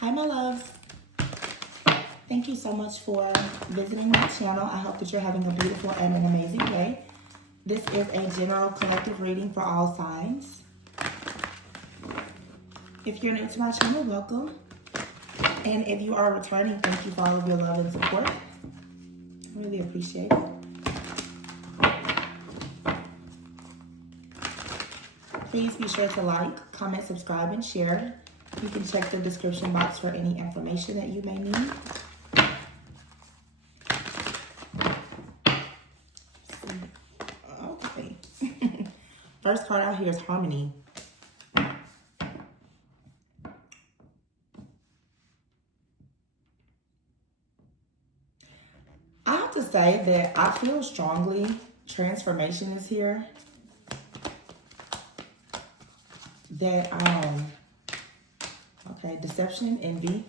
Hi, my loves. Thank you so much for visiting my channel. I hope that you're having a beautiful and an amazing day. This is a general collective reading for all signs. If you're new to my channel, welcome. And if you are returning, thank you for all of your love and support. I really appreciate it. Please be sure to like, comment, subscribe, and share. You can check the description box for any information that you may need. Okay. First card out here is Harmony. I have to say that I feel strongly transformation is here. That, okay, deception, envy.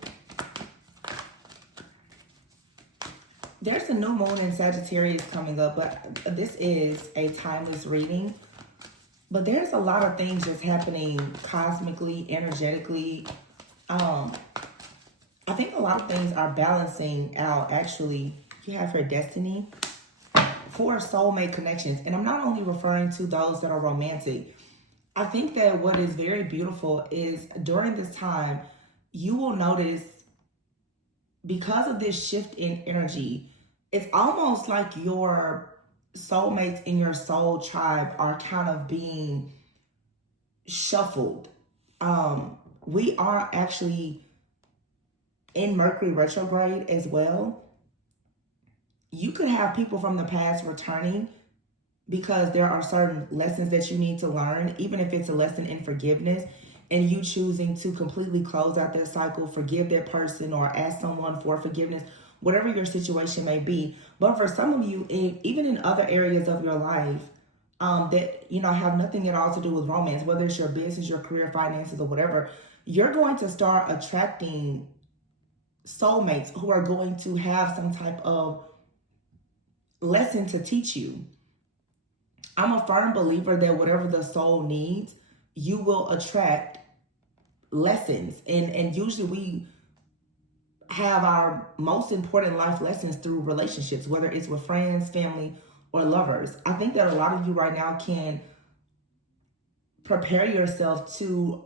There's a new moon in Sagittarius coming up, but this is a timeless reading. But there's a lot of things just happening cosmically, energetically. I think a lot of things are balancing out, actually. You have her destiny for soulmate connections. And I'm not only referring to those that are romantic. I think that what is very beautiful is during this time, you will notice because of this shift in energy, it's almost like your soulmates in your soul tribe are kind of being shuffled. We are actually in Mercury retrograde as well. You could have people from the past returning because there are certain lessons that you need to learn, even if it's a lesson in forgiveness, and you choosing to completely close out that cycle, forgive that person, or ask someone for forgiveness, whatever your situation may be. But for some of you, even in other areas of your life that, have nothing at all to do with romance, whether it's your business, your career, finances, or whatever, you're going to start attracting soulmates who are going to have some type of lesson to teach you. I'm a firm believer that whatever the soul needs, you will attract lessons. And usually we have our most important life lessons through relationships, whether it's with friends, family, or lovers. I think that a lot of you right now can prepare yourself to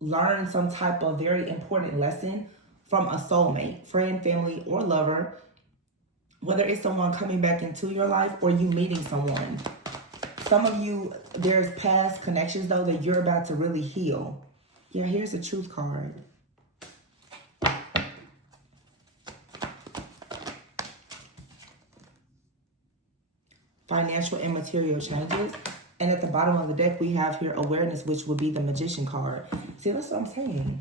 learn some type of very important lesson from a soulmate, friend, family, or lover, whether it's someone coming back into your life or you meeting someone. Some of you, there's past connections, though, that you're about to really heal. Yeah, here's a truth card. Financial and material changes. And at the bottom of the deck, we have here awareness, which would be the Magician card. See, that's what I'm saying.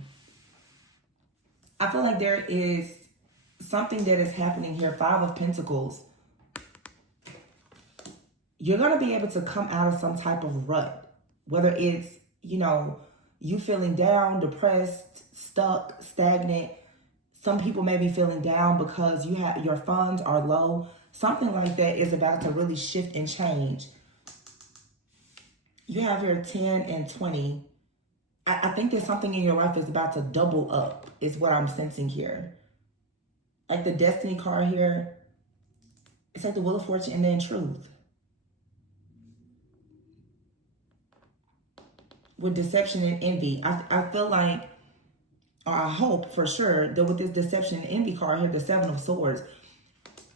I feel like there is something that is happening here. 5 of Pentacles. You're going to be able to come out of some type of rut, whether it's, you feeling down, depressed, stuck, stagnant. Some people may be feeling down because your funds are low. Something like that is about to really shift and change. You have here 10 and 20. I think that something in your life is about to double up, is what I'm sensing here. Like the Destiny card here, it's like the Wheel of Fortune and then Truth. With deception and envy, I feel like, or I hope for sure, that with this deception and envy card here, the 7 of Swords,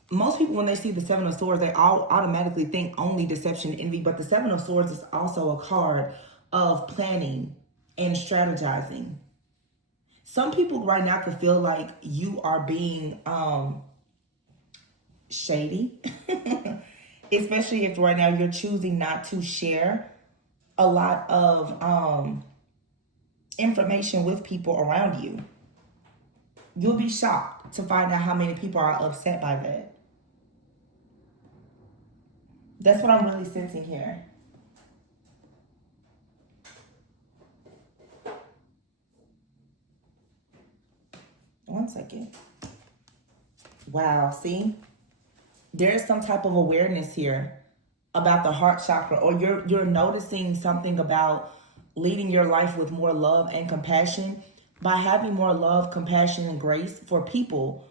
most people when they see the 7 of Swords, they all automatically think only deception and envy, but the 7 of Swords is also a card of planning and strategizing. Some people right now could feel like you are being shady, especially if right now you're choosing not to share a lot of information with people around you. You'll be shocked to find out how many people are upset by that. That's what I'm really sensing here. One second. Wow, see? There's some type of awareness here about the heart chakra, or you're noticing something about leading your life with more love and compassion. by having more love, compassion, and grace for people,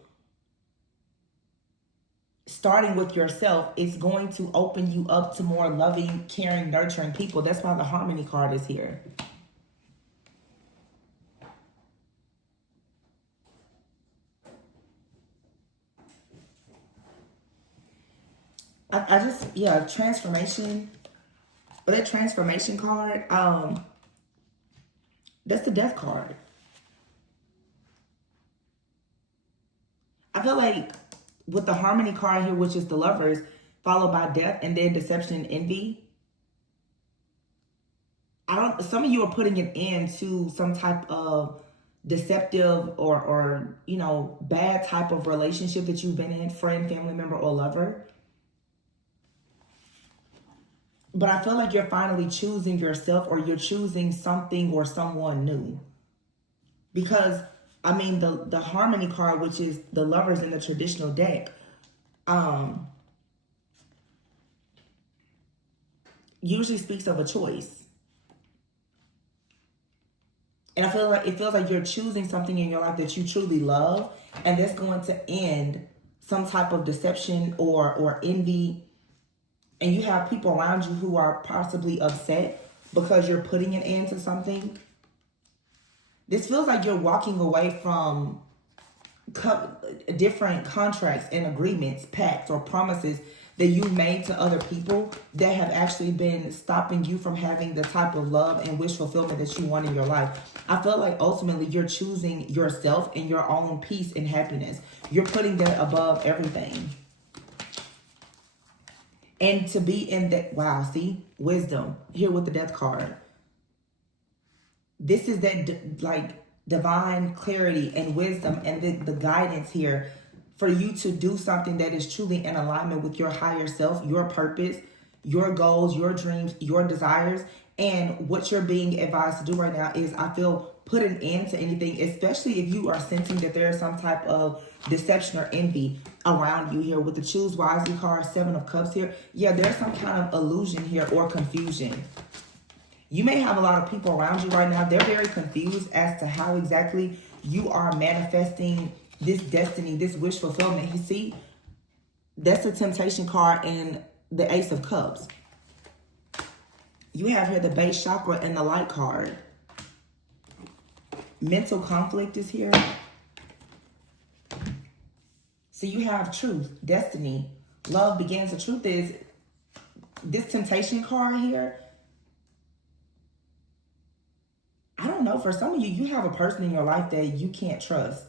starting with yourself, it's going to open you up to more loving, caring, nurturing people. That's why the Harmony card is here. I just, yeah, transformation. But that transformation card, that's the Death card. I feel like with the Harmony card here, which is the Lovers, followed by Death and then Deception and Envy, some of you are putting an end to some type of deceptive or you know, bad type of relationship that you've been in, friend, family member, or lover. But I feel like you're finally choosing yourself, or you're choosing something or someone new. Because, I mean, the Harmony card, which is the Lovers in the traditional deck, usually speaks of a choice. And I feel like it feels like you're choosing something in your life that you truly love, and that's going to end some type of deception or envy. And you have people around you who are possibly upset because you're putting an end to something. This feels like you're walking away from different contracts and agreements, pacts, or promises that you've made to other people that have actually been stopping you from having the type of love and wish fulfillment that you want in your life. I feel like ultimately you're choosing yourself and your own peace and happiness. You're putting that above everything. And to be in that, wow, see, wisdom here with the Death card. This is that like divine clarity and wisdom and the guidance here for you to do something that is truly in alignment with your higher self, your purpose, your goals, your dreams, your desires. And what you're being advised to do right now is, I feel, put an end to anything, especially if you are sensing that there is some type of deception or envy around you here with the Choose Wisely card, Seven of Cups here. Yeah, there's some kind of illusion here or confusion. You may have a lot of people around you right now. They're very confused as to how exactly you are manifesting this destiny, this wish fulfillment. You see, that's the Temptation card and the Ace of Cups. You have here the base chakra and the Light card. Mental conflict is here. So you have truth, destiny, love begins. The truth is, this Temptation card here, I don't know, for some of you, you have a person in your life that you can't trust.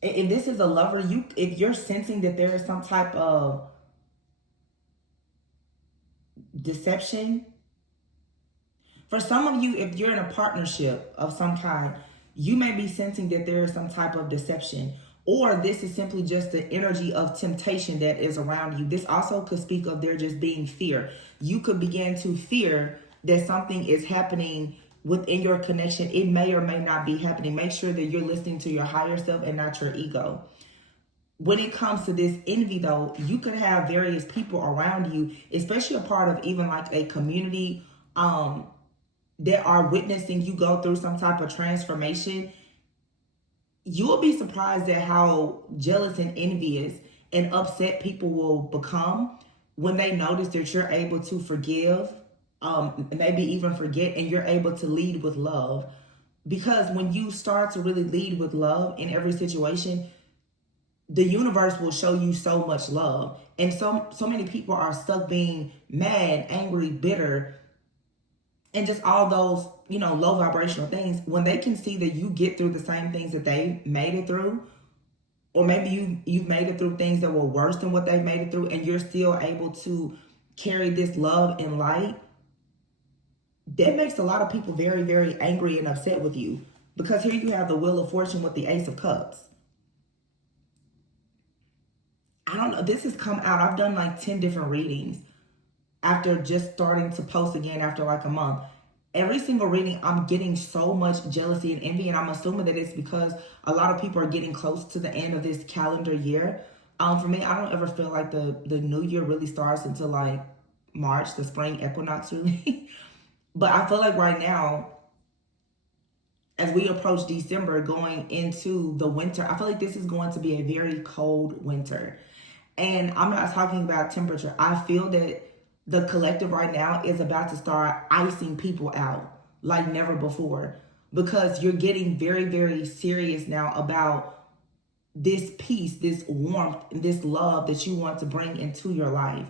If this is a lover, if you're sensing that there is some type of deception, for some of you, if you're in a partnership of some kind, you may be sensing that there is some type of deception, or this is simply just the energy of temptation that is around you. This also could speak of there just being fear. You could begin to fear that something is happening within your connection. It may or may not be happening. Make sure that you're listening to your higher self and not your ego. When it comes to this envy, though, you could have various people around you, especially a part of even like a community, that are witnessing you go through some type of transformation. You will be surprised at how jealous and envious and upset people will become when they notice that you're able to forgive, maybe even forget, and you're able to lead with love. Because when you start to really lead with love in every situation, the universe will show you so much love. And so many people are stuck being mad, angry, bitter, and just all those, you know, low vibrational things. When they can see that you get through the same things that they made it through, or maybe you've made it through things that were worse than what they've made it through, and you're still able to carry this love and light, that makes a lot of people very, very angry and upset with you. Because here you have the Wheel of Fortune with the Ace of Cups. I don't know, this has come out. I've done like 10 different readings after just starting to post again after like a month. Every single reading, I'm getting so much jealousy and envy, and I'm assuming that it's because a lot of people are getting close to the end of this calendar year. For me, I don't ever feel like the new year really starts until like March, the spring equinox really. But I feel like right now, as we approach December going into the winter, I feel like this is going to be a very cold winter. And I'm not talking about temperature. I feel that the collective right now is about to start icing people out like never before, because you're getting very, very serious now about this peace, this warmth, this love that you want to bring into your life.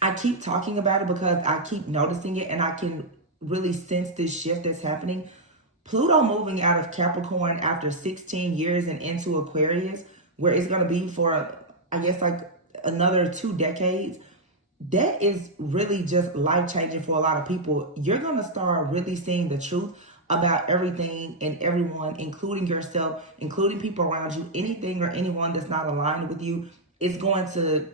I keep talking about it because I keep noticing it, and I can really sense this shift that's happening. Pluto moving out of Capricorn after 16 years and into Aquarius, where it's going to be for, I guess, like another 2 decades. That is really just life-changing for a lot of people. You're going to start really seeing the truth about everything and everyone, including yourself, including people around you. Anything or anyone that's not aligned with you is going to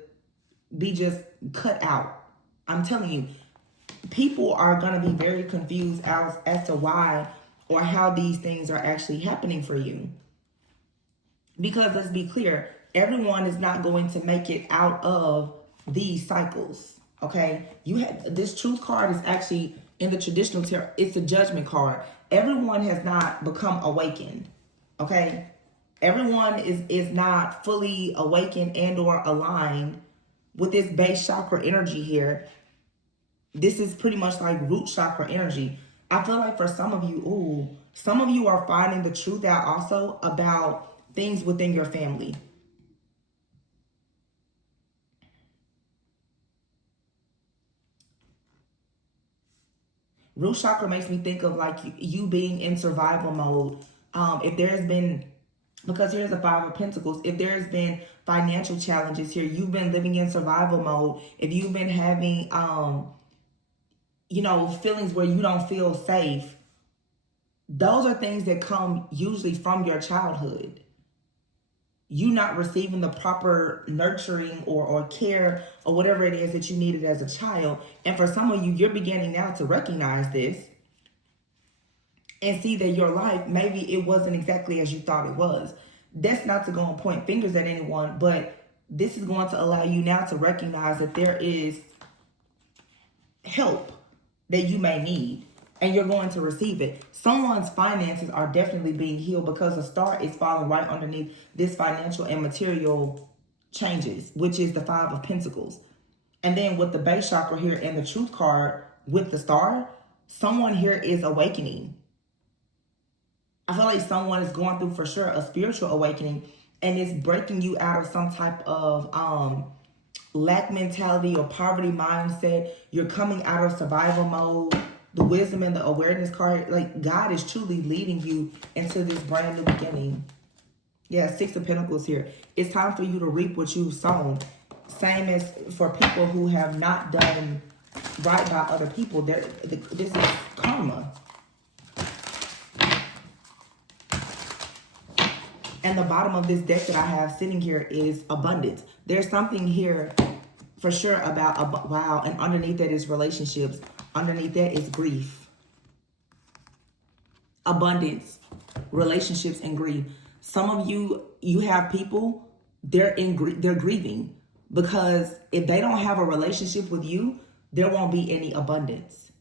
be just cut out. I'm telling you, people are going to be very confused as to why or how these things are actually happening for you. Because let's be clear, everyone is not going to make it out of these cycles. Okay, you have this truth card is actually in the traditional tarot. It's a judgment card. Everyone has not become awakened. Okay, everyone is not fully awakened and or aligned with this base chakra energy here. This is pretty much like root chakra energy. I feel like for some of you, some of you are finding the truth out also about things within your family. Root chakra makes me think of like you being in survival mode. If there's been, because here's the 5 of Pentacles, if there's been financial challenges here, you've been living in survival mode. If you've been having, feelings where you don't feel safe, those are things that come usually from your childhood. You not receiving the proper nurturing or care or whatever it is that you needed as a child. And for some of you, you're beginning now to recognize this and see that your life, maybe it wasn't exactly as you thought it was. That's not to go and point fingers at anyone, but this is going to allow you now to recognize that there is help that you may need, and you're going to receive it. Someone's finances are definitely being healed because a star is falling right underneath this financial and material changes, which is the 5 of Pentacles. And then with the base chakra here and the truth card with the star, someone here is awakening. I feel like someone is going through for sure a spiritual awakening, and it's breaking you out of some type of lack mentality or poverty mindset. You're coming out of survival mode. The wisdom and the awareness card, like God is truly leading you into this brand new beginning. Yeah, 6 of Pentacles here. It's time for you to reap what you've sown. Same as for people who have not done right by other people. This is karma. And the bottom of this deck that I have sitting here is abundance. There's something here for sure about, wow, and underneath that is relationships. Underneath that is grief. Abundance, relationships, and grief. Some of you have people, they're grieving because if they don't have a relationship with you, there won't be any abundance.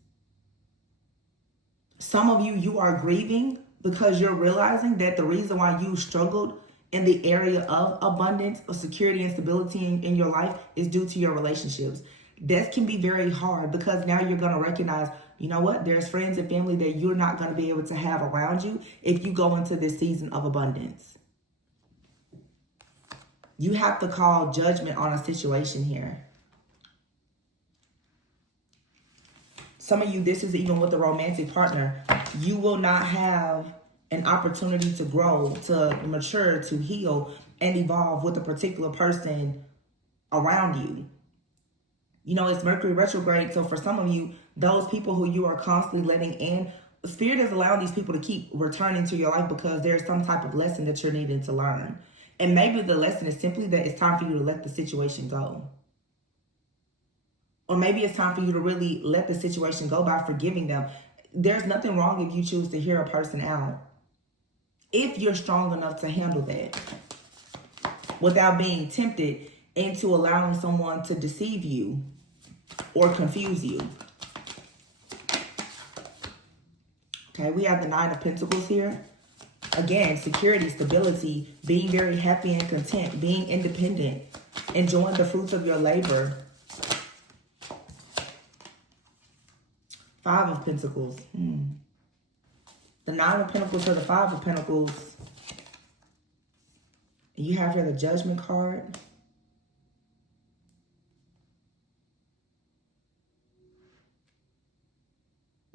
Some of you are grieving because you're realizing that the reason why you struggled in the area of abundance, of security and stability in your life is due to your relationships. That can be very hard because now you're going to recognize, you know what? There's friends and family that you're not going to be able to have around you if you go into this season of abundance. You have to call judgment on a situation here. Some of you, this is even with a romantic partner. You will not have an opportunity to grow, to mature, to heal, and evolve with a particular person around you. You know, it's Mercury retrograde. So for some of you, those people who you are constantly letting in, Spirit is allowing these people to keep returning to your life because there's some type of lesson that you're needing to learn. And maybe the lesson is simply that it's time for you to let the situation go. Or maybe it's time for you to really let the situation go by forgiving them. There's nothing wrong if you choose to hear a person out, if you're strong enough to handle that without being tempted into allowing someone to deceive you or confuse you. Okay, we have the Nine of Pentacles here. Again, security, stability, being very happy and content, being independent, enjoying the fruits of your labor. Five of Pentacles. The Nine of Pentacles to the Five of Pentacles. You have here the Judgment card.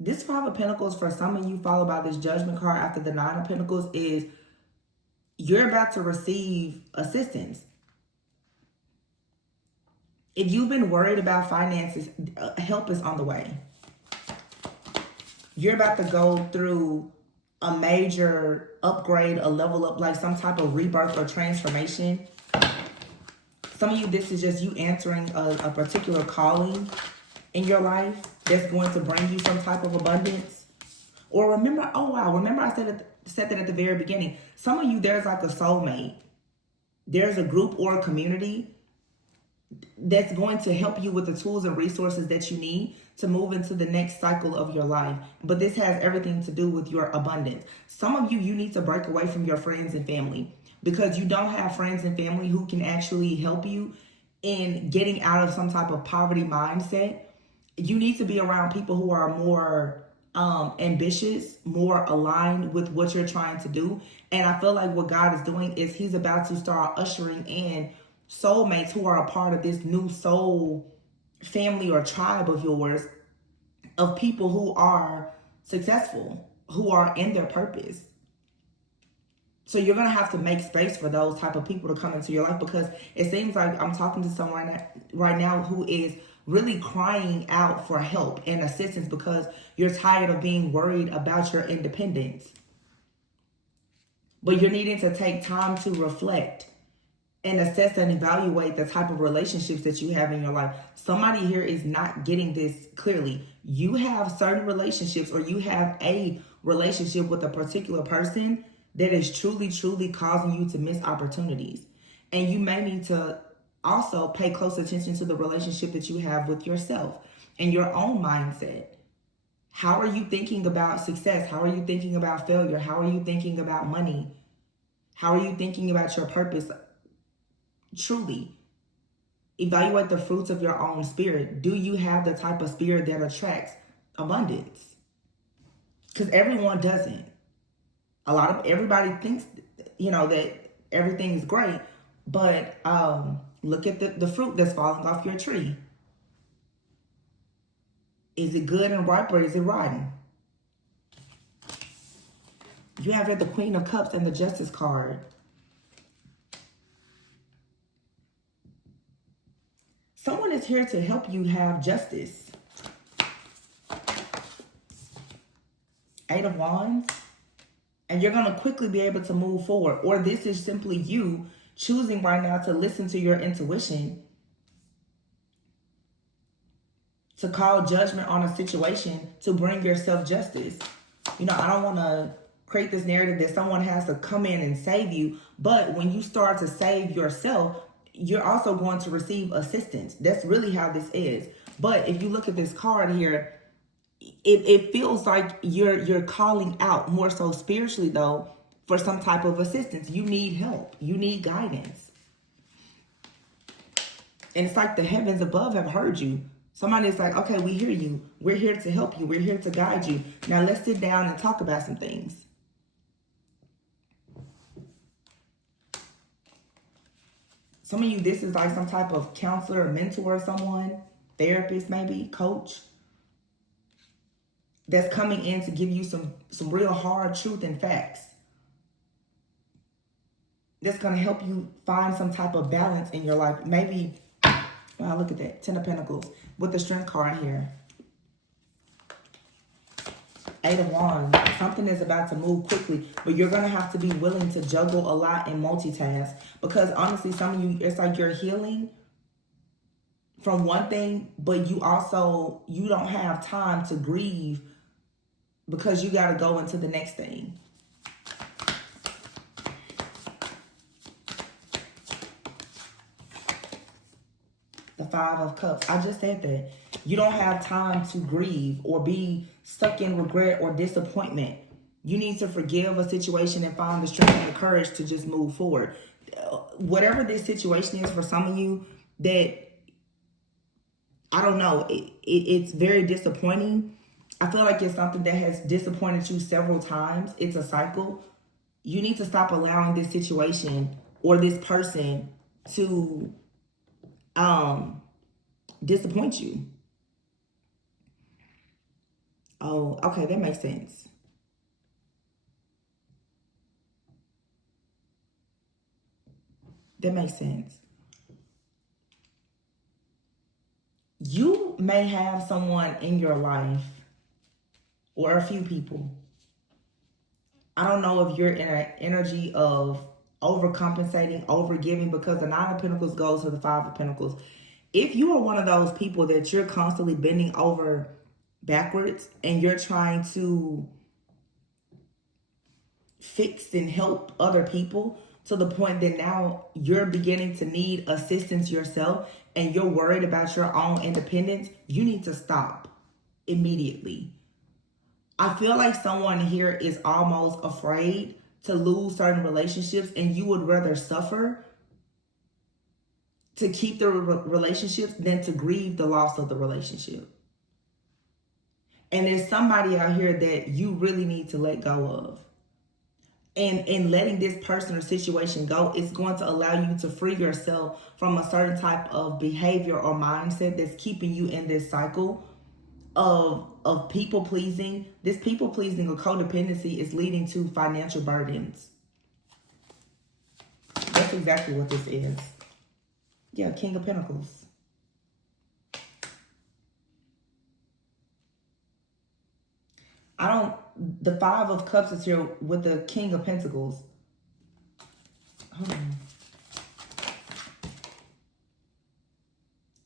This Five of Pentacles, for some of you, followed by this Judgment card after the Nine of Pentacles, is you're about to receive assistance. If you've been worried about finances, help is on the way. You're about to go through a major upgrade, a level up, like some type of rebirth or transformation. Some of you, this is just you answering a particular calling in your life that's going to bring you some type of abundance. Or remember, oh wow, remember I said that at the very beginning. Some of you, there's like a soulmate. There's a group or a community that's going to help you with the tools and resources that you need to move into the next cycle of your life. But this has everything to do with your abundance. Some of you, you need to break away from your friends and family because you don't have friends and family who can actually help you in getting out of some type of poverty mindset. You need to be around people who are more ambitious, more aligned with what you're trying to do. And I feel like what God is doing is he's about to start ushering in soulmates who are a part of this new soul family or tribe of yours, of people who are successful, who are in their purpose. So you're going to have to make space for those type of people to come into your life, because it seems like I'm talking to someone right now who is really crying out for help and assistance because you're tired of being worried about your independence. But you're needing to take time to reflect and assess and evaluate the type of relationships that you have in your life. Somebody here is not getting this clearly. You have certain relationships, or you have a relationship with a particular person that is truly, truly causing you to miss opportunities. And you may need to also pay close attention to the relationship that you have with yourself and your own mindset. How are you thinking about success? How are you thinking about failure? How are you thinking about money? How are you thinking about your purpose? Truly evaluate the fruits of your own spirit. Do you have the type of spirit that attracts abundance? Because everyone doesn't. Everybody thinks, that everything is great, but look at the fruit that's falling off your tree. Is it good and ripe, or is it rotten? You have here the Queen of Cups and the Justice card. Someone is here to help you have justice. Eight of Wands. And you're going to quickly be able to move forward. Or this is simply you choosing right now to listen to your intuition, to call judgment on a situation, to bring yourself justice. I don't want to create this narrative that someone has to come in and save you. But when you start to save yourself, you're also going to receive assistance. That's really how this is. But if you look at this card here, it feels like you're calling out more so spiritually, though, for some type of assistance. You need help. You need guidance. And it's like the heavens above have heard you. Somebody's like, okay, we hear you. We're here to help you. We're here to guide you. Now let's sit down and talk about some things. Some of you, this is like some type of counselor or mentor or someone, therapist maybe, coach, that's coming in to give you some real hard truth and facts. That's going to help you find some type of balance in your life. Maybe, wow, look at that, Ten of Pentacles with the Strength card here. Eight of Wands. Something is about to move quickly, but you're going to have to be willing to juggle a lot and multitask, because honestly, some of you, it's like you're healing from one thing, but you don't have time to grieve because you got to go into the next thing. The Five of Cups. I just said that. You don't have time to grieve or be stuck in regret or disappointment. You need to forgive a situation and find the strength and the courage to just move forward. Whatever this situation is for some of you, that, I don't know, it's very disappointing. I feel like it's something that has disappointed you several times. It's a cycle. You need to stop allowing this situation or this person to disappoint you. Oh, okay, that makes sense. That makes sense. You may have someone in your life, or a few people. I don't know if you're in an energy of overcompensating, overgiving, because the Nine of Pentacles goes to the Five of Pentacles. If you are one of those people that you're constantly bending over backwards and you're trying to fix and help other people to the point that now you're beginning to need assistance yourself and you're worried about your own independence, you need to stop immediately. I feel like someone here is almost afraid to lose certain relationships, and you would rather suffer to keep the relationships than to grieve the loss of the relationship. And there's somebody out here that you really need to let go of. And letting this person or situation go is going to allow you to free yourself from a certain type of behavior or mindset that's keeping you in this cycle of people pleasing. This people pleasing or codependency is leading to financial burdens. That's exactly what this is. Yeah, King of Pentacles. The Five of Cups is here with the King of Pentacles. Hold on.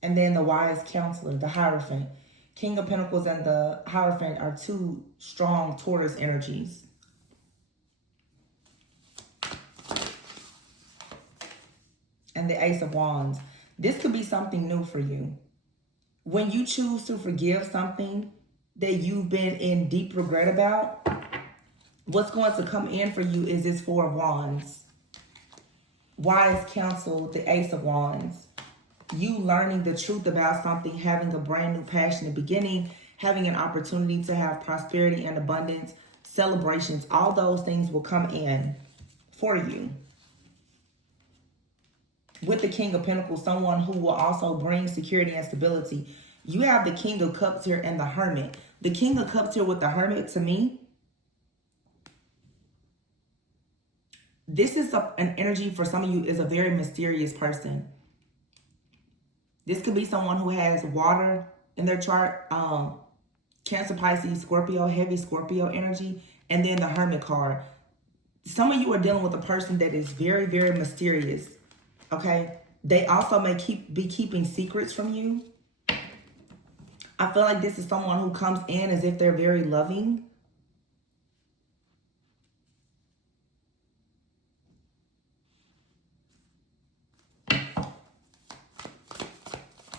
And then the Wise Counselor, the Hierophant. King of Pentacles and the Hierophant are two strong Taurus energies. And the Ace of Wands. This could be something new for you. When you choose to forgive something that you've been in deep regret about, what's going to come in for you is this Four of Wands. Wise counsel, the Ace of Wands. You learning the truth about something, having a brand new passionate beginning, having an opportunity to have prosperity and abundance, celebrations, all those things will come in for you. With the King of Pentacles, someone who will also bring security and stability. You have the King of Cups here and the Hermit. The King of Cups here with the Hermit, to me, this is an energy for some of you is a very mysterious person. This could be someone who has water in their chart. Cancer, Pisces, Scorpio, heavy Scorpio energy. And then the Hermit card. Some of you are dealing with a person that is very, very mysterious. Okay? They also may be keeping secrets from you. I feel like this is someone who comes in as if they're very loving.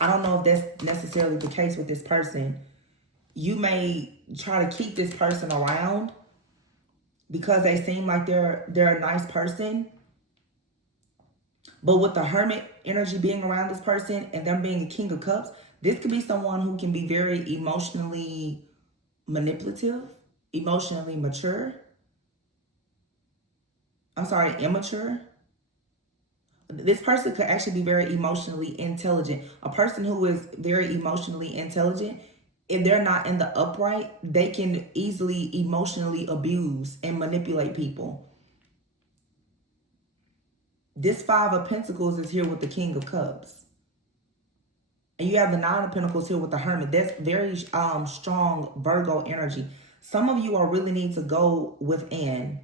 I don't know if that's necessarily the case with this person. You may try to keep this person around because they seem like they're a nice person. But with the Hermit energy being around this person and them being a King of Cups, this could be someone who can be very emotionally manipulative, emotionally mature. I'm sorry, immature. This person could actually be very emotionally intelligent. A person who is very emotionally intelligent, if they're not in the upright, they can easily emotionally abuse and manipulate people. This Five of Pentacles is here with the King of Cups. And you have the Nine of Pentacles here with the Hermit. That's very strong Virgo energy. Some of you are really need to go within.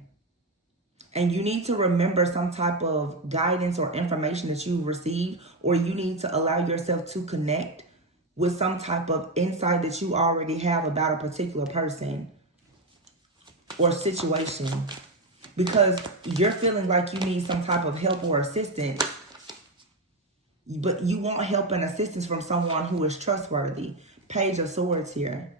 And you need to remember some type of guidance or information that you've received, or you need to allow yourself to connect with some type of insight that you already have about a particular person or situation. Because you're feeling like you need some type of help or assistance, but you want help and assistance from someone who is trustworthy. Page of Swords here.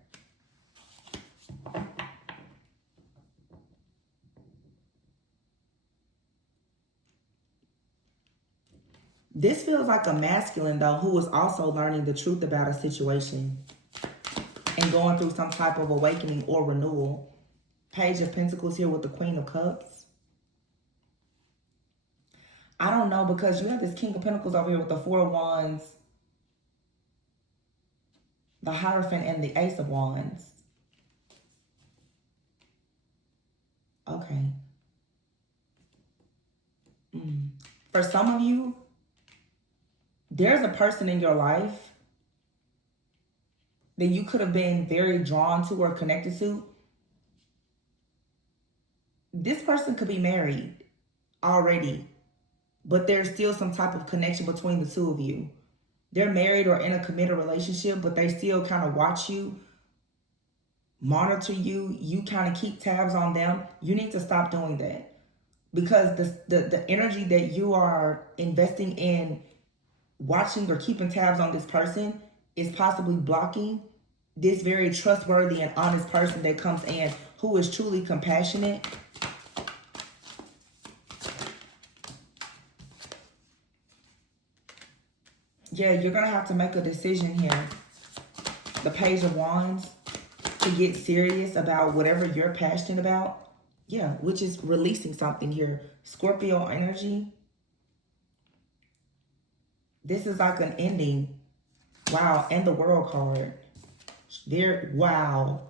This feels like a masculine, though, who is also learning the truth about a situation and going through some type of awakening or renewal. Page of Pentacles here with the Queen of Cups. I don't know, because you have this King of Pentacles over here with the Four of Wands, the Hierophant, and the Ace of Wands. Okay. For some of you, there's a person in your life that you could have been very drawn to or connected to. This person could be married already, but there's still some type of connection between the two of you. They're married or in a committed relationship, but they still kind of watch you, monitor you. You kind of keep tabs on them. You need to stop doing that, because the energy that you are investing in watching or keeping tabs on this person is possibly blocking this very trustworthy and honest person that comes in, who is truly compassionate. Yeah, you're going to have to make a decision here. The Page of Wands, to get serious about whatever you're passionate about. Yeah, which is releasing something here. Scorpio energy. This is like an ending. Wow, and the World card. There, wow.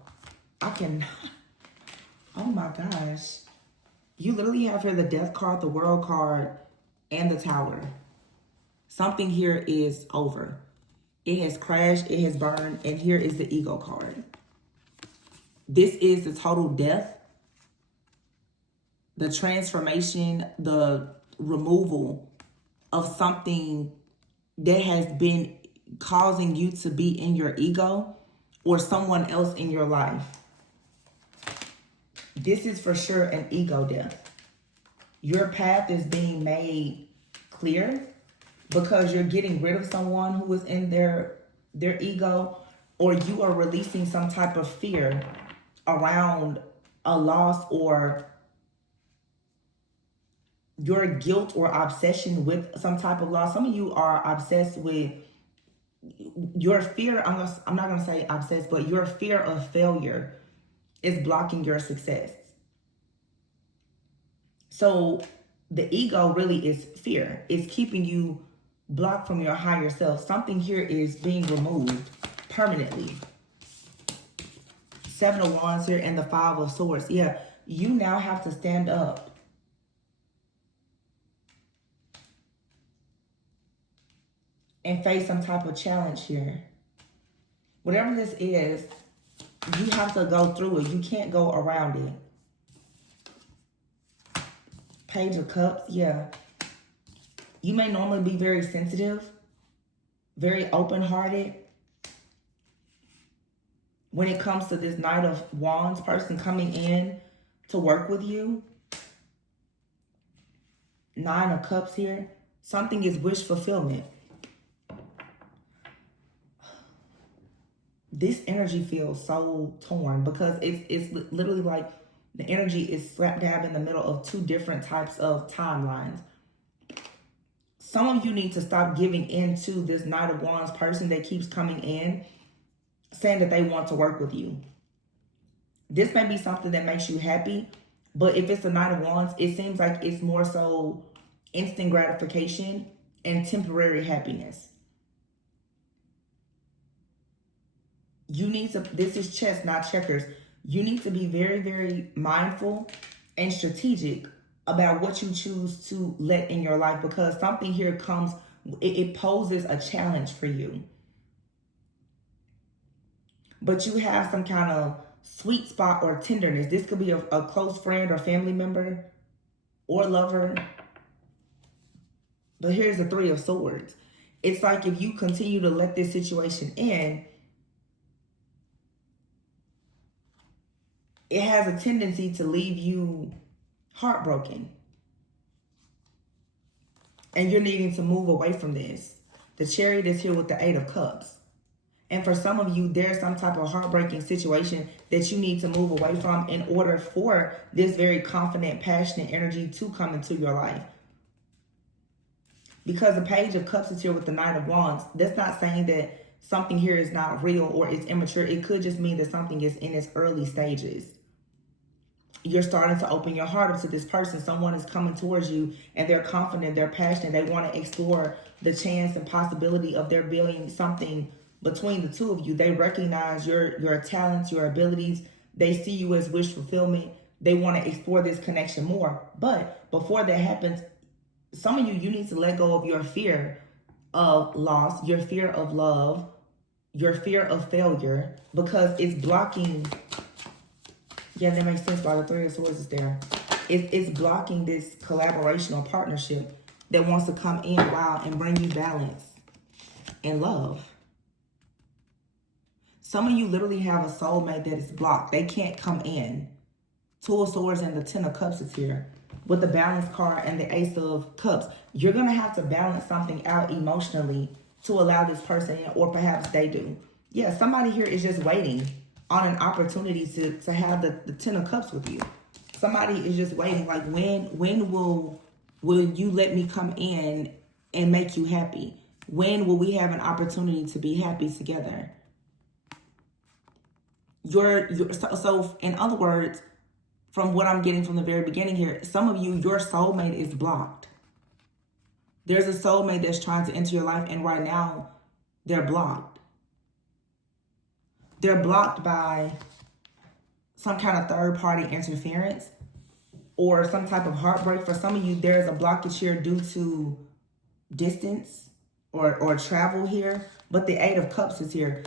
Oh my gosh. You literally have here the Death card, the World card, and the Tower. Something here is over. It has crashed, it has burned, and here is the Ego card. This is the total death, the transformation, the removal of something that has been causing you to be in your ego or someone else in your life. This is for sure an ego death. Your path is being made clear because you're getting rid of someone who is in their ego, or you are releasing some type of fear around a loss or your guilt or obsession with some type of loss. Some of you are obsessed with your fear. I'm not going to say obsessed, but your fear of failure is blocking your success. So the ego really is fear. It's keeping you blocked from your higher self. Something here is being removed permanently. Seven of Wands here and the Five of Swords. Yeah, you now have to stand up and face some type of challenge here. Whatever this is, you have to go through it. You can't go around it. Page of Cups, yeah. You may normally be very sensitive, very open-hearted. When it comes to this Knight of Wands person coming in to work with you. Nine of Cups here. Something is wish fulfillment. This energy feels so torn because it's literally like the energy is slap dab in the middle of two different types of timelines. Some of you need to stop giving in to this Knight of Wands person that keeps coming in saying that they want to work with you. This may be something that makes you happy, but if it's the Knight of Wands, it seems like it's more so instant gratification and temporary happiness. You need to, this is chess, not checkers. You need to be very, very mindful and strategic about what you choose to let in your life, because something here comes, it poses a challenge for you. But you have some kind of sweet spot or tenderness. This could be a close friend or family member or lover. But here's the Three of Swords. It's like if you continue to let this situation in, it has a tendency to leave you heartbroken. And you're needing to move away from this. The Chariot is here with the Eight of Cups. And for some of you, there's some type of heartbreaking situation that you need to move away from in order for this very confident, passionate energy to come into your life. Because the Page of Cups is here with the Knight of Wands. That's not saying that something here is not real or it's immature. It could just mean that something is in its early stages. You're starting to open your heart up to this person. Someone is coming towards you and they're confident, they're passionate. They want to explore the chance and possibility of there being something between the two of you. They recognize your talents, your abilities. They see you as wish fulfillment. They want to explore this connection more. But before that happens, some of you need to let go of your fear of loss, your fear of love, your fear of failure, because it's blocking. Yeah, that makes sense why the Three of Swords is there. It's blocking this collaboration or partnership that wants to come in, wow, and bring you balance and love. Some of you literally have a soulmate that is blocked. They can't come in. Two of Swords and the Ten of Cups is here. With the Balance card and the Ace of Cups. You're going to have to balance something out emotionally to allow this person in, or perhaps they do. Yeah, somebody here is just waiting on an opportunity to have the Ten of Cups with you. Somebody is just waiting, like, when will you let me come in and make you happy? When will we have an opportunity to be happy together? So in other words, from what I'm getting from the very beginning here, some of you, your soulmate is blocked. There's a soulmate that's trying to enter your life, and right now, they're blocked. They're blocked by some kind of third-party interference or some type of heartbreak. For some of you, there's a blockage here due to distance or travel here. But the Eight of Cups is here.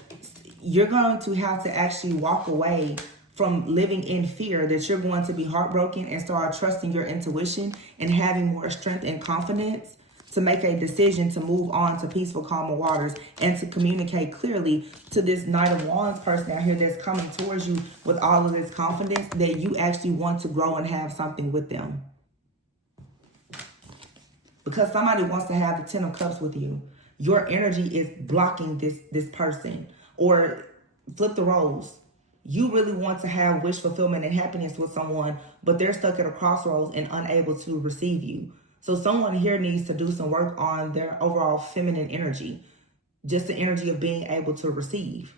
You're going to have to actually walk away from living in fear that you're going to be heartbroken and start trusting your intuition and having more strength and confidence to make a decision to move on to peaceful, calmer waters and to communicate clearly to this Knight of Wands person out here that's coming towards you with all of this confidence that you actually want to grow and have something with them. Because somebody wants to have the Ten of Cups with you. Your energy is blocking this person. Or flip the roles. You really want to have wish fulfillment and happiness with someone, but they're stuck at a crossroads and unable to receive you. So someone here needs to do some work on their overall feminine energy. Just the energy of being able to receive.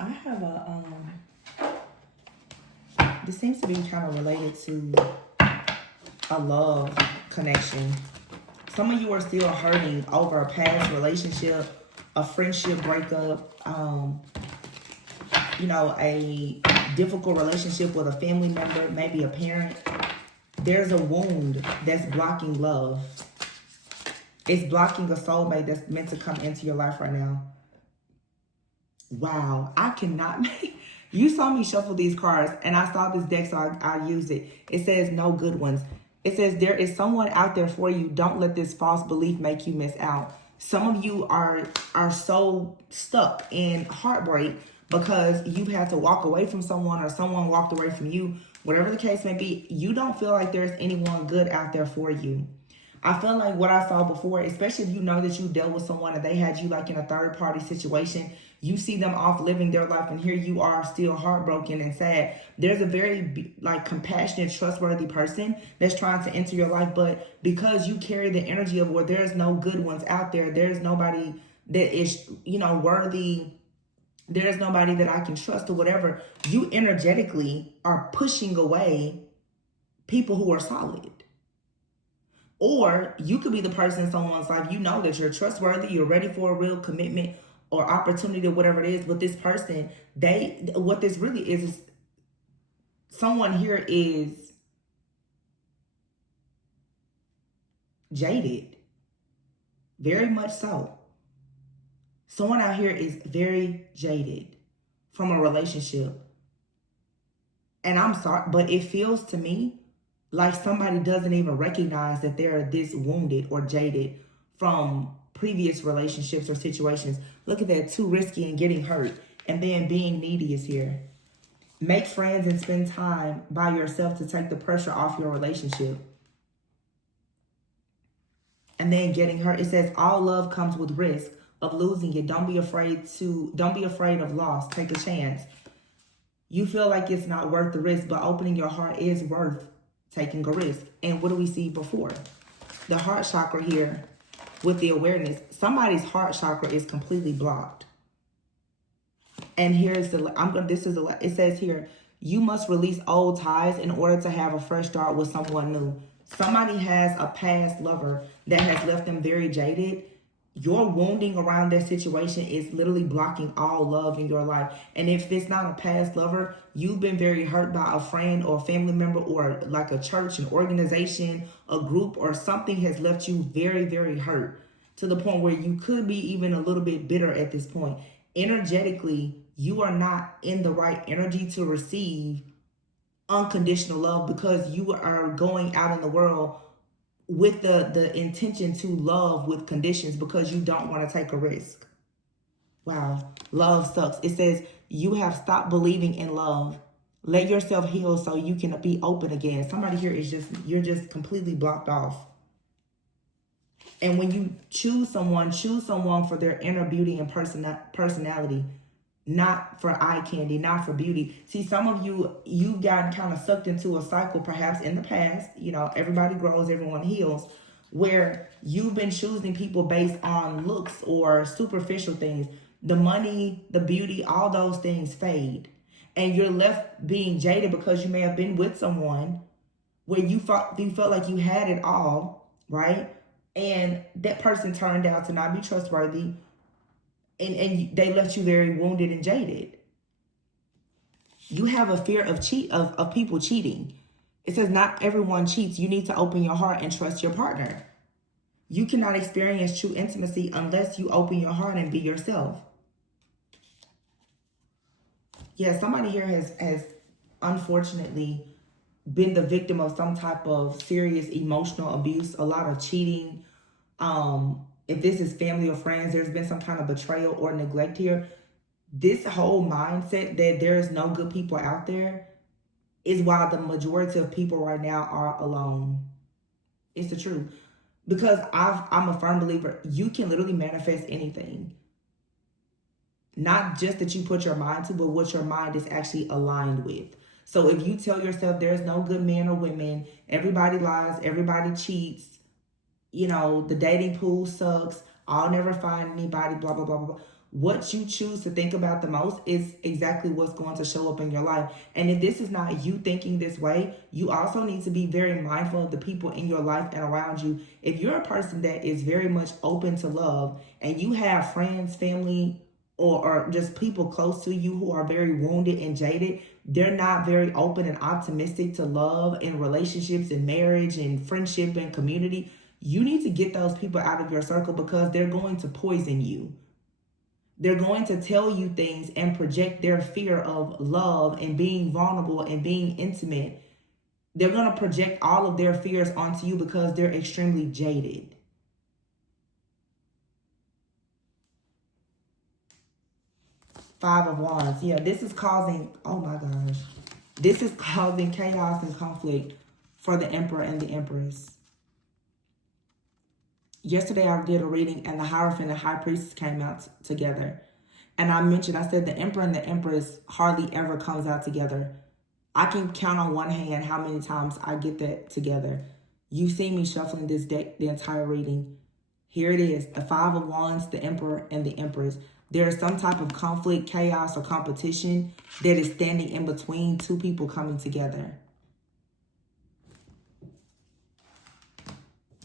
I have this seems to be kind of related to a love connection. Some of you are still hurting over a past relationship, a friendship breakup, you know, a difficult relationship with a family member, maybe a parent. There's a wound that's blocking love. It's blocking a soulmate that's meant to come into your life right now. Wow, I cannot make... You saw me shuffle these cards, and I saw this deck, so I used it. It says no good ones. It says there is someone out there for you. Don't let this false belief make you miss out. Some of you are so stuck in heartbreak because you've had to walk away from someone or someone walked away from you. Whatever the case may be, you don't feel like there's anyone good out there for you. I feel like what I saw before, especially if you know that you dealt with someone and they had you like in a third party situation, you see them off living their life and here you are still heartbroken and sad. There's a very like compassionate, trustworthy person that's trying to enter your life, but because you carry the energy of where there's no good ones out there, there's nobody that is, you know, worthy, there's nobody that I can trust or whatever, you energetically are pushing away people who are solid. Or you could be the person in someone's life, you know that you're trustworthy, you're ready for a real commitment or opportunity or whatever it is. But this person, what this really is someone here is jaded. Very much so. Someone out here is very jaded from a relationship. And I'm sorry, but it feels to me like somebody doesn't even recognize that they're this wounded or jaded from previous relationships or situations. Look at that, too risky and getting hurt. And then being needy is here. Make friends and spend time by yourself to take the pressure off your relationship. and then getting hurt. It says all love comes with risk of losing it. Don't be afraid of loss. Take a chance. You feel like it's not worth the risk, but opening your heart is worth taking a risk. And what do we see before? The heart chakra here with the awareness. Somebody's heart chakra is completely blocked. And here's it says here, you must release old ties in order to have a fresh start with someone new. Somebody has a past lover that has left them very jaded. Your wounding around their situation is literally blocking all love in your life. And if it's not a past lover, you've been very hurt by a friend or a family member or like a church, an organization, a group, or something has left you very, very hurt to the point where you could be even a little bit bitter at this point. Energetically, you are not in the right energy to receive unconditional love because you are going out in the world with the intention to love with conditions because you don't want to take a risk. Wow, love sucks. It says you have stopped believing in love. Let yourself heal so you can be open again. Somebody here is you're just completely blocked off. And when you choose someone for their inner beauty and personality, not for eye candy, not for beauty. See, some of you've gotten kind of sucked into a cycle, perhaps in the past, everybody grows, everyone heals, where you've been choosing people based on looks or superficial things. The money, the beauty, all those things fade. And you're left being jaded because you may have been with someone where you felt like you had it all, right? And that person turned out to not be trustworthy. And they left you very wounded and jaded. You have a fear of people cheating. It says not everyone cheats. You need to open your heart and trust your partner. You cannot experience true intimacy unless you open your heart and be yourself. Yeah, somebody here has unfortunately been the victim of some type of serious emotional abuse, a lot of cheating. If this is family or friends, there's been some kind of betrayal or neglect here. This whole mindset that there is no good people out there is why the majority of people right now are alone. It's the truth. Because I'm a firm believer, you can literally manifest anything. Not just that you put your mind to, but what your mind is actually aligned with. So if you tell yourself there's no good men or women, everybody lies, everybody cheats, the dating pool sucks, I'll never find anybody, blah, blah, blah, blah, blah. What you choose to think about the most is exactly what's going to show up in your life. And if this is not you thinking this way, you also need to be very mindful of the people in your life and around you. If you're a person that is very much open to love and you have friends, family, or just people close to you who are very wounded and jaded, they're not very open and optimistic to love and relationships and marriage and friendship and community, you need to get those people out of your circle because they're going to poison you. They're going to tell you things and project their fear of love and being vulnerable and being intimate. They're going to project all of their fears onto you because they're extremely jaded. Five of Wands. Yeah, this is causing, oh my gosh. This is causing chaos and conflict for the Emperor and the Empress. Yesterday I did a reading and the Hierophant and High Priestess came out together. And I said the Emperor and the Empress hardly ever comes out together. I can count on one hand how many times I get that together. You've seen me shuffling this deck the entire reading. Here it is, the Five of Wands, the Emperor and the Empress. There is some type of conflict, chaos, or competition that is standing in between two people coming together.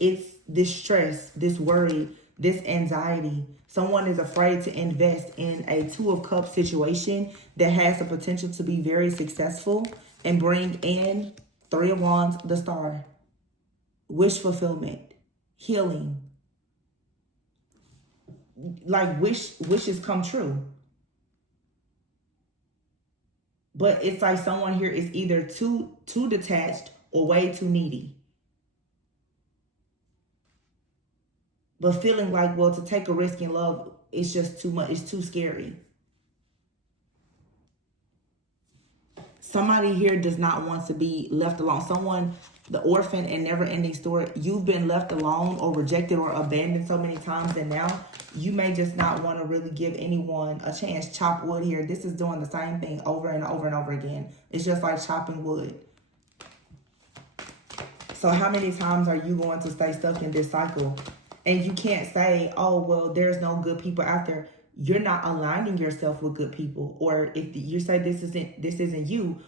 It's this stress, this worry, this anxiety. Someone is afraid to invest in a Two of Cups situation that has the potential to be very successful and bring in Three of Wands, the Star. Wish fulfillment, healing. Like wishes come true. But it's like someone here is either too detached or way too needy. But feeling like, well, to take a risk in love, it's just too much. It's too scary. Somebody here does not want to be left alone. Someone, the orphan and never-ending story, you've been left alone or rejected or abandoned so many times, and now you may just not want to really give anyone a chance. Chop wood here. This is doing the same thing over and over and over again. It's just like chopping wood. So how many times are you going to stay stuck in this cycle? And you can't say, oh, well, there's no good people out there. You're not aligning yourself with good people. Or if you say this isn't you,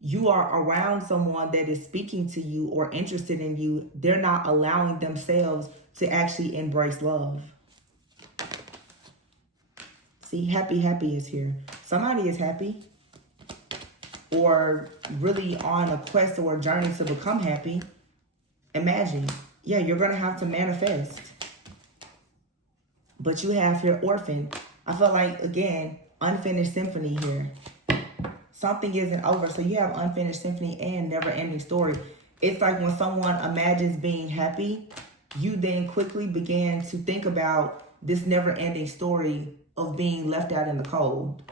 you are around someone that is speaking to you or interested in you. They're not allowing themselves to actually embrace love. See, happy is here. Somebody is happy or really on a quest or a journey to become happy. Imagine, yeah, you're going to have to manifest. But you have your orphan. I feel like, again, unfinished symphony here. Something isn't over. So you have unfinished symphony and never-ending story. It's like when someone imagines being happy, you then quickly begin to think about this never-ending story of being left out in the cold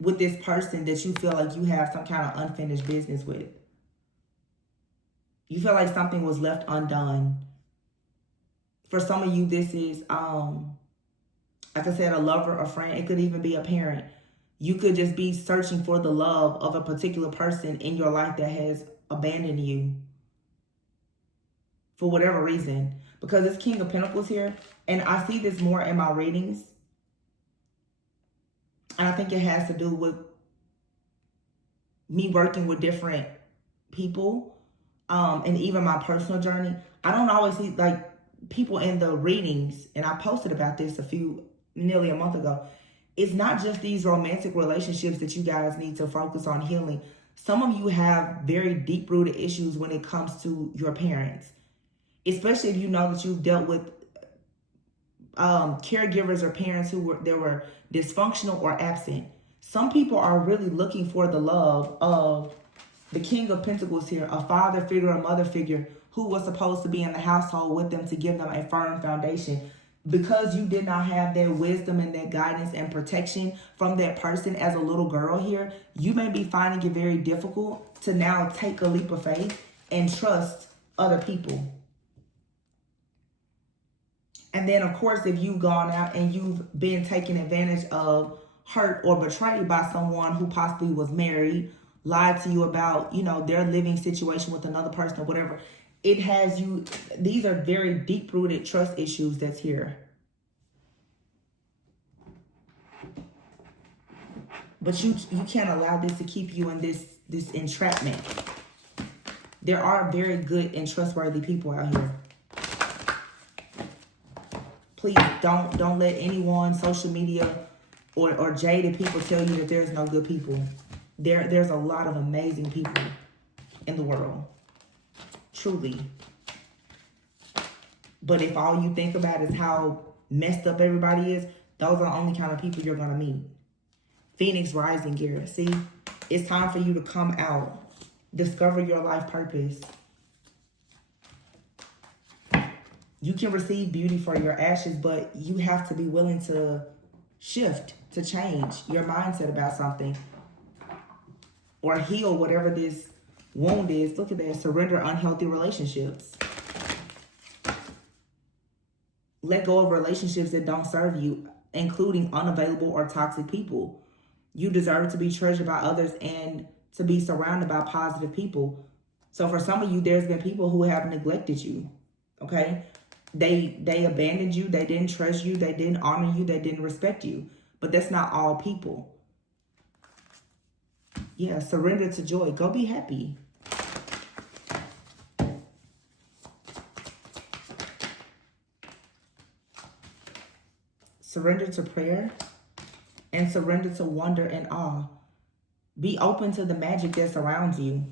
with this person that you feel like you have some kind of unfinished business with. You feel like something was left undone. For some of you, this is, like I said, a lover, a friend. It could even be a parent. You could just be searching for the love of a particular person in your life that has abandoned you for whatever reason. Because it's King of Pentacles here. And I see this more in my readings. And I think it has to do with me working with different people. And even my personal journey. I don't always see like people in the readings, and I posted about this nearly a month ago. It's not just these romantic relationships that you guys need to focus on healing. Some of you have very deep-rooted issues when it comes to your parents, especially if you know that you've dealt with caregivers or parents who were dysfunctional or absent. Some people are really looking for the love of the King of Pentacles here, a father figure, a mother figure who was supposed to be in the household with them to give them a firm foundation. Because you did not have that wisdom and that guidance and protection from that person as a little girl here, you may be finding it very difficult to now take a leap of faith and trust other people. And then, of course, if you've gone out and you've been taken advantage of, hurt, or betrayed by someone who possibly was married, lied to you about, their living situation with another person or whatever, it has you, these are very deep-rooted trust issues that's here. But you can't allow this to keep you in this entrapment. There are very good and trustworthy people out here. Please don't let anyone, social media, or jaded people tell you that there's no good people. There's a lot of amazing people in the world. Truly. But if all you think about is how messed up everybody is, those are the only kind of people you're going to meet. Phoenix rising here. See, it's time for you to come out. Discover your life purpose. You can receive beauty for your ashes, but you have to be willing to shift, to change your mindset about something. Or heal whatever this wound is. Look at that. Surrender unhealthy relationships. Let go of relationships that don't serve you, including unavailable or toxic people. You deserve to be treasured by others and to be surrounded by positive people. So for some of you, there's been people who have neglected you. Okay? They abandoned you. They didn't trust you. They didn't honor you. They didn't respect you. But that's not all people. Yeah, surrender to joy. Go be happy. Surrender to prayer and surrender to wonder and awe. Be open to the magic that surrounds you.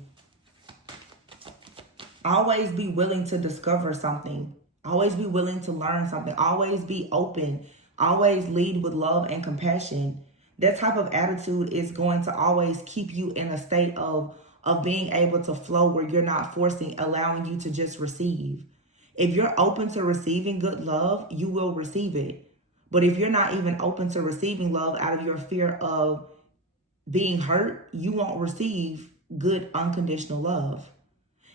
Always be willing to discover something. Always be willing to learn something. Always be open. Always lead with love and compassion. That type of attitude is going to always keep you in a state of being able to flow where you're not forcing, allowing you to just receive. If you're open to receiving good love, you will receive it. But if you're not even open to receiving love out of your fear of being hurt, you won't receive good unconditional love.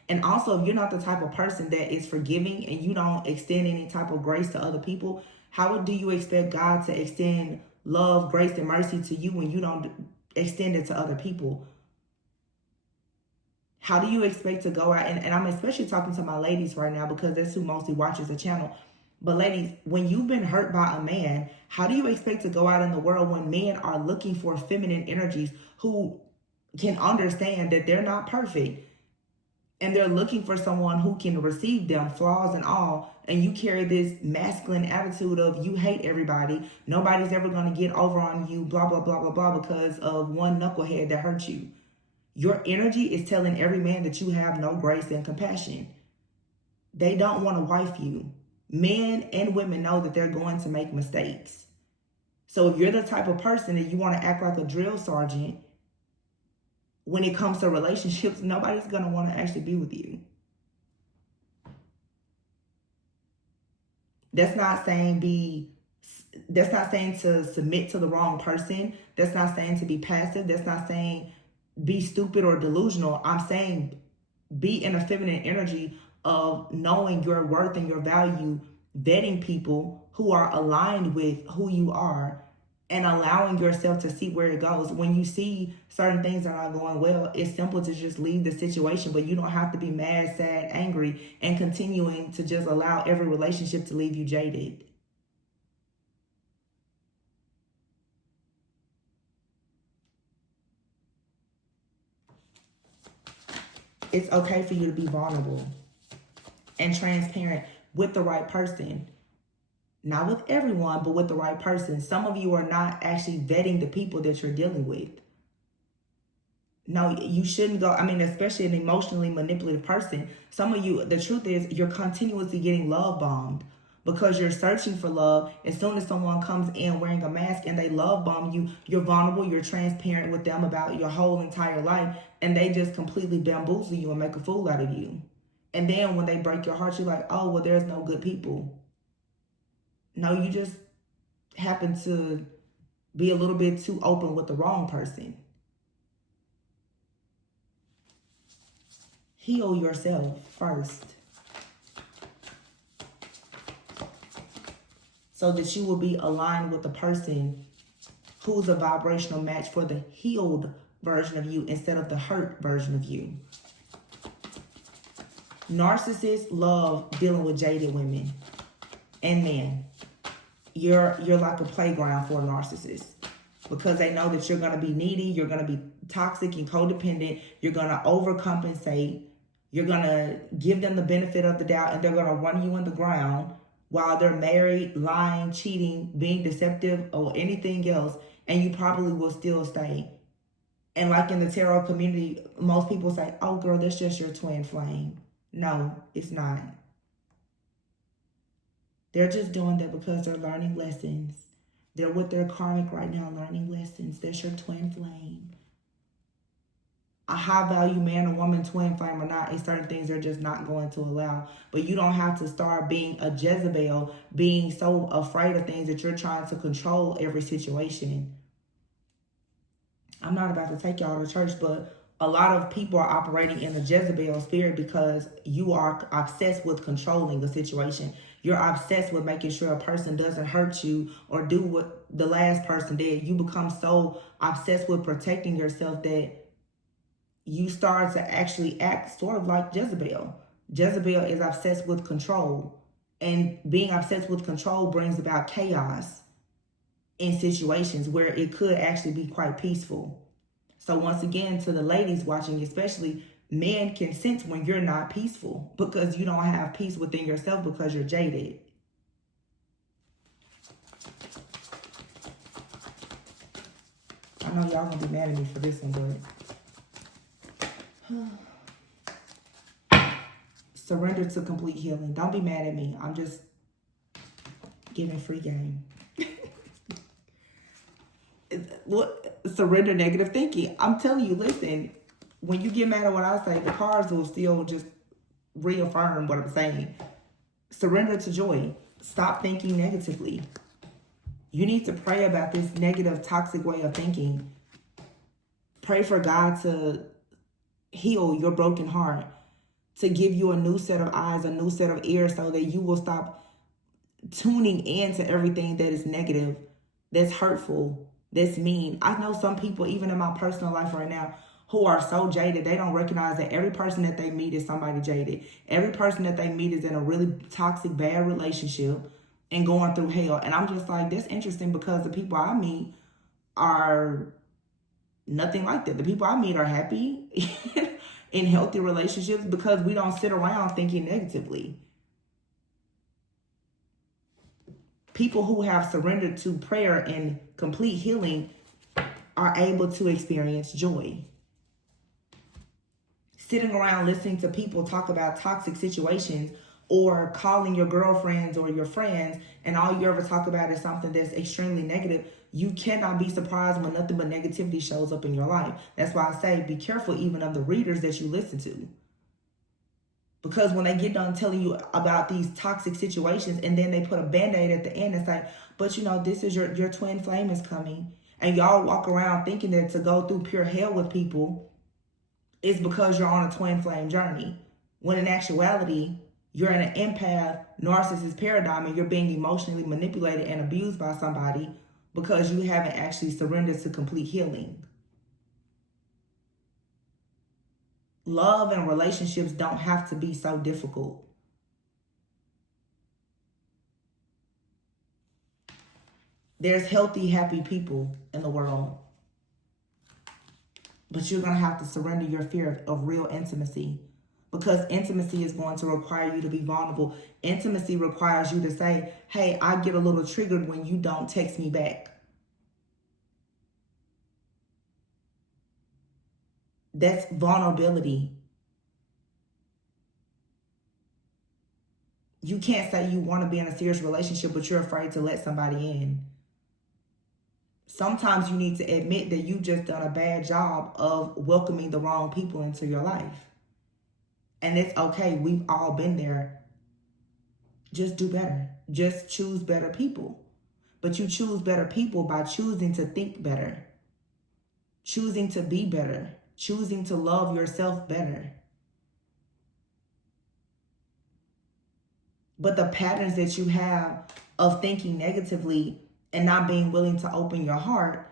And also, if you're not the type of person that is forgiving and you don't extend any type of grace to other people, how do you expect God to extend love, grace, and mercy to you when you don't extend it to other people? How do you expect to go out, and I'm especially talking to my ladies right now because that's who mostly watches the channel. But ladies, when you've been hurt by a man, how do you expect to go out in the world when men are looking for feminine energies who can understand that they're not perfect? And they're looking for someone who can receive them, flaws and all. And you carry this masculine attitude of you hate everybody. Nobody's ever going to get over on you, blah, blah, blah, blah, blah, because of one knucklehead that hurt you. Your energy is telling every man that you have no grace and compassion. They don't want to wife you. Men and women know that they're going to make mistakes. So if you're the type of person that you want to act like a drill sergeant, when it comes to relationships, nobody's going to want to actually be with you. That's not saying to submit to the wrong person. That's not saying to be passive. That's not saying be stupid or delusional. I'm saying be in a feminine energy of knowing your worth and your value, vetting people who are aligned with who you are, and allowing yourself to see where it goes. When you see certain things are not going well, it's simple to just leave the situation, but you don't have to be mad, sad, angry, and continuing to just allow every relationship to leave you jaded. It's okay for you to be vulnerable and transparent with the right person. Not with everyone, but with the right person. Some of you are not actually vetting the people that you're dealing with. No, you shouldn't go. I mean, especially an emotionally manipulative person. Some of you, the truth is, you're continuously getting love bombed because you're searching for love. As soon as someone comes in wearing a mask and they love bomb you, you're vulnerable, you're transparent with them about your whole entire life, and they just completely bamboozle you and make a fool out of you. And then when they break your heart, you're like, oh, well, there's no good people. No, you just happen to be a little bit too open with the wrong person. Heal yourself first so that you will be aligned with the person who's a vibrational match for the healed version of you instead of the hurt version of you. Narcissists love dealing with jaded women and men. You're like a playground for a narcissist because they know that you're going to be needy, you're going to be toxic and codependent, you're going to overcompensate, you're going to give them the benefit of the doubt, and they're going to run you in the ground while they're married, lying, cheating, being deceptive, or anything else, and you probably will still stay. And like in the tarot community, most people say, oh girl, that's just your twin flame. No, it's not. They're just doing that because they're learning lessons. They're with their karmic right now, learning lessons. That's your twin flame. A high value man or woman, twin flame or not, is certain things they're just not going to allow. But you don't have to start being a Jezebel, being so afraid of things that you're trying to control every situation. I'm not about to take y'all to church, but a lot of people are operating in the Jezebel spirit because you are obsessed with controlling a situation. You're obsessed with making sure a person doesn't hurt you or do what the last person did. You become so obsessed with protecting yourself that you start to actually act sort of like Jezebel. Jezebel is obsessed with control. And being obsessed with control brings about chaos in situations where it could actually be quite peaceful. So once again, to the ladies watching especially, men can sense when you're not peaceful because you don't have peace within yourself because you're jaded. I know y'all gonna be mad at me for this one, but surrender to complete healing. Don't be mad at me. I'm just giving free game. What? Surrender negative thinking. I'm telling you, listen, when you get mad at what I say, the cards will still just reaffirm what I'm saying. Surrender to joy. Stop thinking negatively. You need to pray about this negative, toxic way of thinking. Pray for God to heal your broken heart, to give you a new set of eyes, a new set of ears, so that you will stop tuning into everything that is negative, that's hurtful, that's mean. I know some people, even in my personal life right now, who are so jaded, they don't recognize that every person that they meet is somebody jaded. Every person that they meet is in a really toxic, bad relationship and going through hell. And I'm just like, that's interesting, because the people I meet are nothing like that. The people I meet are happy in healthy relationships, because we don't sit around thinking negatively. People who have surrendered to prayer and complete healing are able to experience joy. Sitting around listening to people talk about toxic situations, or calling your girlfriends or your friends, and all you ever talk about is something that's extremely negative, you cannot be surprised when nothing but negativity shows up in your life. That's why I say be careful even of the readers that you listen to. Because when they get done telling you about these toxic situations, and then they put a band-aid at the end and say, but you know, this is your twin flame is coming. And y'all walk around thinking that to go through pure hell with people is because you're on a twin flame journey. When in actuality, you're in an empath, narcissist paradigm, and you're being emotionally manipulated and abused by somebody because you haven't actually surrendered to complete healing. Love and relationships don't have to be so difficult. There's healthy, happy people in the world. But you're going to have to surrender your fear of real intimacy, because intimacy is going to require you to be vulnerable. Intimacy requires you to say, hey, I get a little triggered when you don't text me back. That's vulnerability. You can't say you want to be in a serious relationship, but you're afraid to let somebody in. Sometimes you need to admit that you just done a bad job of welcoming the wrong people into your life. And it's okay. We've all been there. Just do better. Just choose better people. But you choose better people by choosing to think better, choosing to be better, choosing to love yourself better. But the patterns that you have of thinking negatively and not being willing to open your heart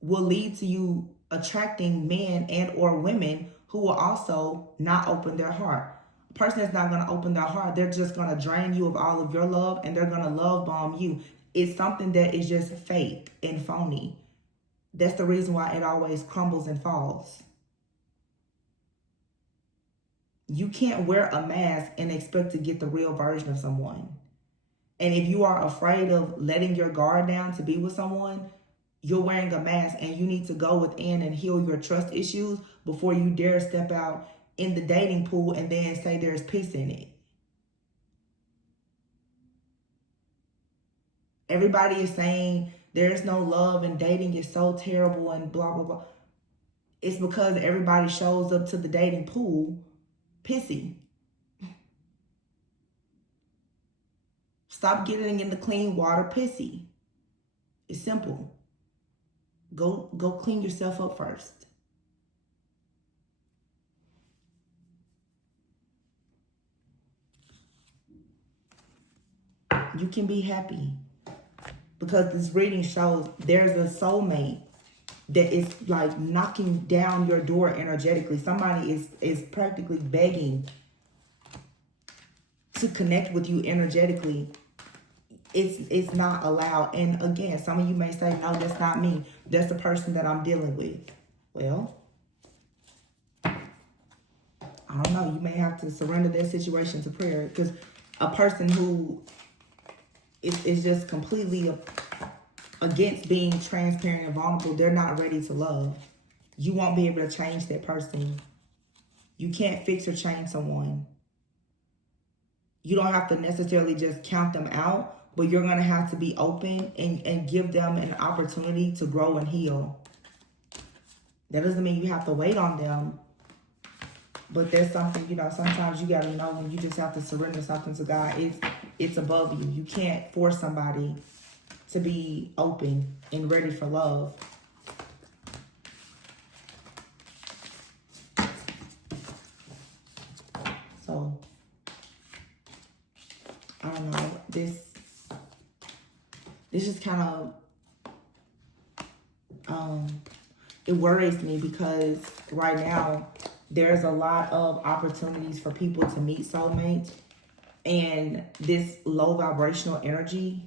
will lead to you attracting men and or women who will also not open their heart. A person that's not going to open their heart, they're just going to drain you of all of your love, and they're going to love bomb you. It's something that is just fake and phony. That's the reason why it always crumbles and falls. You can't wear a mask and expect to get the real version of someone. And if you are afraid of letting your guard down to be with someone, you're wearing a mask, and you need to go within and heal your trust issues before you dare step out in the dating pool and then say there's peace in it. Everybody is saying there's no love and dating is so terrible and blah, blah, blah. It's because everybody shows up to the dating pool pissy. Stop getting in the clean water pissy. It's simple. Go clean yourself up first. You can be happy, because this reading shows there's a soulmate that is like knocking down your door energetically. Somebody is practically begging to connect with you energetically. It's not allowed. And again, some of you may say, no, that's not me. That's the person that I'm dealing with. Well, I don't know. You may have to surrender that situation to prayer, because a person who is just completely against being transparent and vulnerable, they're not ready to love. You won't be able to change that person. You can't fix or change someone. You don't have to necessarily just count them out, but you're going to have to be open and give them an opportunity to grow and heal. That doesn't mean you have to wait on them, but there's something, sometimes you got to know when you just have to surrender something to God. It's above you. You can't force somebody to be open and ready for love. I don't know, this just kind of, it worries me because right now there's a lot of opportunities for people to meet soulmates, and this low vibrational energy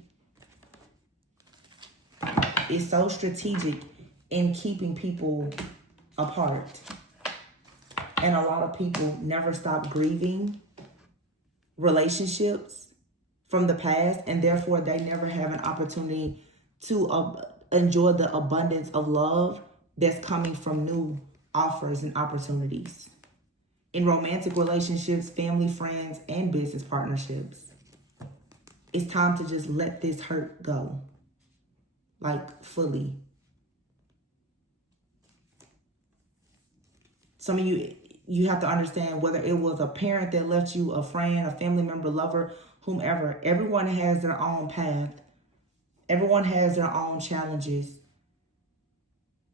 is so strategic in keeping people apart. And a lot of people never stop grieving relationships from the past, and therefore they never have an opportunity to enjoy the abundance of love that's coming from new offers and opportunities. In romantic relationships, family, friends, and business partnerships, it's time to just let this hurt go. Like, fully. Some of you have to understand, whether it was a parent that left you, a friend, a family member, lover, whomever, everyone has their own path. Everyone has their own challenges.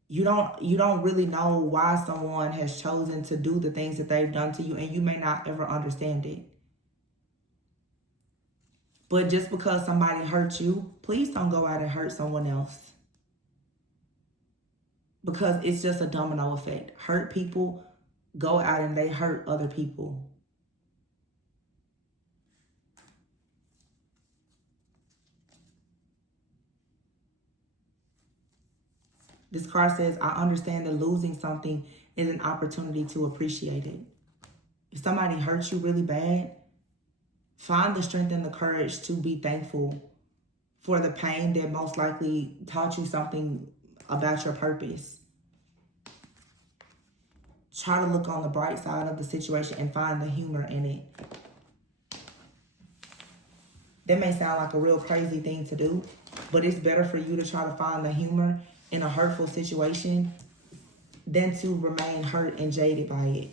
You don't really know why someone has chosen to do the things that they've done to you, and you may not ever understand it. But just because somebody hurt you, please don't go out and hurt someone else. Because it's just a domino effect. Hurt people go out and they hurt other people. This card says, I understand that losing something is an opportunity to appreciate it. If somebody hurts you really bad, find the strength and the courage to be thankful for the pain that most likely taught you something about your purpose. Try to look on the bright side of the situation and find the humor in it. That may sound like a real crazy thing to do, but it's better for you to try to find the humor in a hurtful situation than to remain hurt and jaded by it.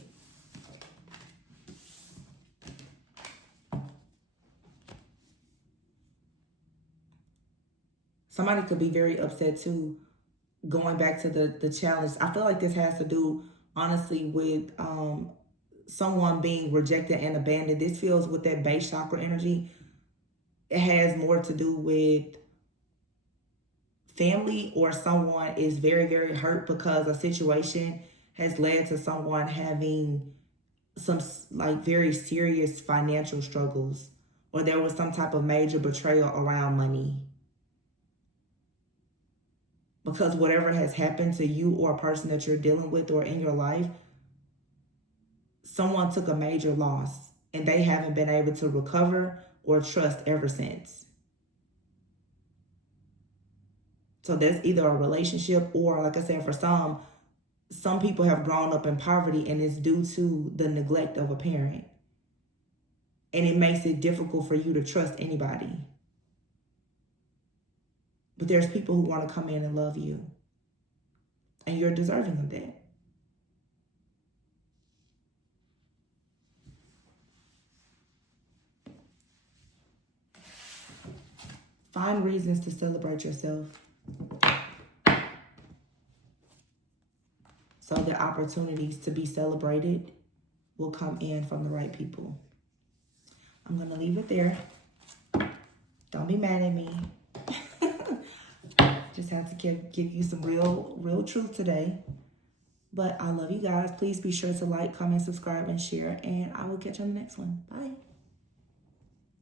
Somebody could be very upset too, going back to the challenge. I feel like this has to do, honestly, with someone being rejected and abandoned. This feels with that base chakra energy. It has more to do with family, or someone is very, very hurt because a situation has led to someone having some like very serious financial struggles, or there was some type of major betrayal around money. Because whatever has happened to you or a person that you're dealing with or in your life, someone took a major loss and they haven't been able to recover or trust ever since. So there's either a relationship, or, like I said, for some people have grown up in poverty, and it's due to the neglect of a parent. And it makes it difficult for you to trust anybody. But there's people who want to come in and love you, and you're deserving of that. Find reasons to celebrate yourself, so the opportunities to be celebrated will come in from the right people. I'm going to leave it there. Don't be mad at me. Just have to give you some real truth today. But I love you guys. Please be sure to like, comment, subscribe, and share. And I will catch you on the next one. Bye.